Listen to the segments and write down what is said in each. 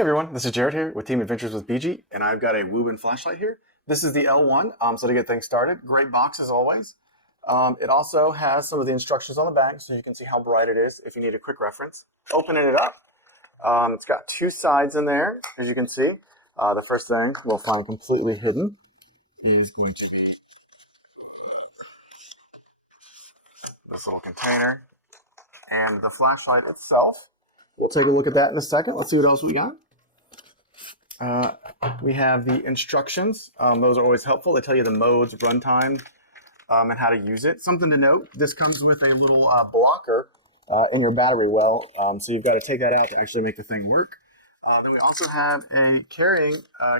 Hey everyone, this is Jared here with Team Adventures with BG, and I've got a Wuben flashlight here. This is the L1, so to get things started, great box as always. It also has some of the instructions on the back, so you can see how bright it is if you need a quick reference. Opening it up, it's got two sides in there, as you can see. The first thing we'll find completely hidden is going to be this little container, and the flashlight itself. We'll take a look at that in a second. Let's see what else we got. We have the instructions. Those are always helpful. They tell you the modes, runtime, and how to use it. Something to note, this comes with a little blocker in your battery well, so you've got to take that out to actually make the thing work. Then we also have a carrying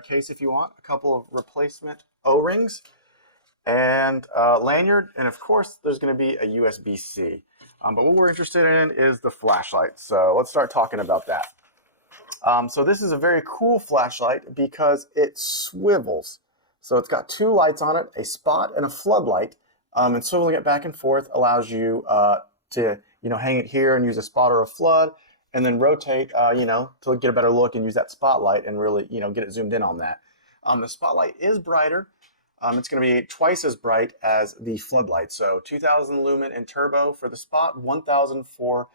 case if you want, a couple of replacement O-rings, and lanyard, and of course there's going to be a USB-C. But what we're interested in is the flashlight, so let's start talking about that. So this is a very cool flashlight because it swivels. So it's got two lights on it, a spot and a floodlight, and swiveling it back and forth allows you to hang it here and use a spot or a flood, and then rotate to get a better look and use that spotlight and really get it zoomed in on that. The spotlight is brighter. It's going to be twice as bright as the floodlight. So 2000 lumen in turbo for the spot, 1000 for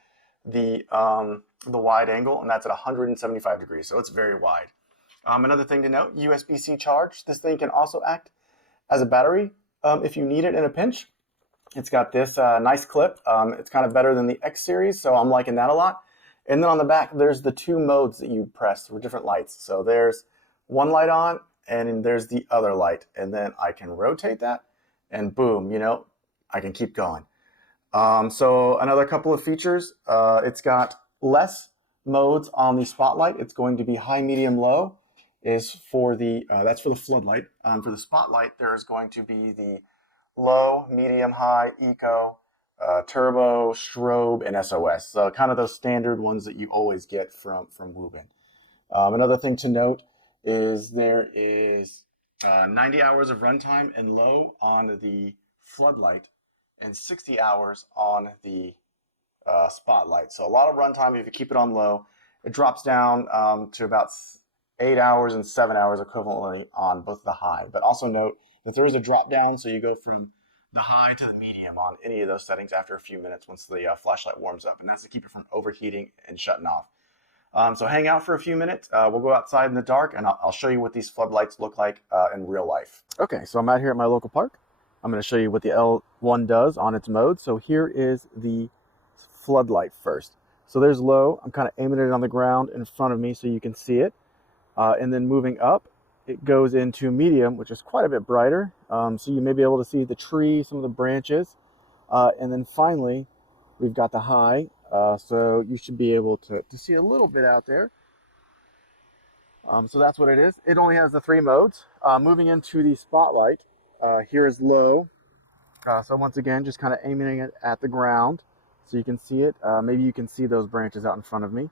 the wide angle, and that's at 175 degrees, so it's very wide. Another thing to note, USB-C charge. This thing can also act as a battery if you need it in a pinch. It's got this nice clip. It's kind of better than the X series, so I'm liking that a lot. And then on the back, there's the two modes that you press for different lights. So there's one light on, and there's the other light, and then I can rotate that, and boom, I can keep going. So another couple of features, it's got less modes on the spotlight. It's going to be high, medium, low is for the, that's for the floodlight. For the spotlight, there is going to be the low, medium, high, eco, turbo, strobe, and SOS. So kind of those standard ones that you always get from Wuben. Another thing to note is there is 90 hours of runtime in low on the floodlight and 60 hours on the spotlight. So a lot of runtime if you keep it on low. It drops down to about 8 hours and 7 hours equivalently on both the high. But also note that there is a drop down, so you go from the high to the medium on any of those settings after a few minutes once the flashlight warms up. And that's to keep it from overheating and shutting off. So hang out for a few minutes. We'll go outside in the dark, and I'll show you what these floodlights look like in real life. Okay, so I'm out here at my local park. I'm going to show you what the L1 does on its mode. So here is the floodlight first. So there's low. I'm kind of aiming it on the ground in front of me so you can see it. And then moving up, it goes into medium, which is quite a bit brighter. So you may be able to see the tree, some of the branches. And then finally, we've got the high. So you should be able to see a little bit out there. So that's what it is. It only has the three modes. Moving into the spotlight, here is low. So once again, just kind of aiming it at the ground so you can see it. Maybe you can see those branches out in front of me.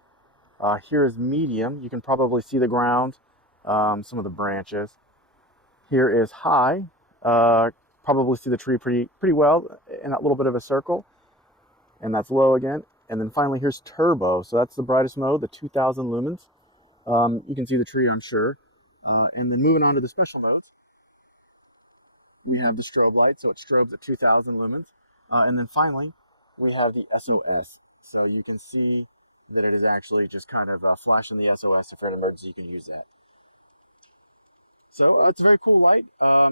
Here is medium. You can probably see the ground, some of the branches. Here is high. Probably see the tree pretty well in that little bit of a circle. And that's low again. And then finally, here's turbo. So that's the brightest mode, the 2000 lumens. You can see the tree, I'm sure. And then moving on to the special modes, we have the strobe light. So it strobes at 2000 lumens. And then finally, we have the SOS. So you can see that it is actually just kind of flashing the SOS. If you're in an emergency, you can use that. So it's a very cool light.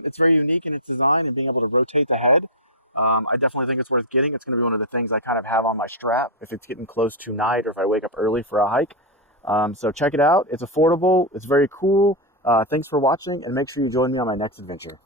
It's very unique in its design and being able to rotate the head. I definitely think it's worth getting. It's going to be one of the things I kind of have on my strap if it's getting close to night or if I wake up early for a hike. So check it out. It's affordable. It's very cool. Thanks for watching, and make sure you join me on my next adventure.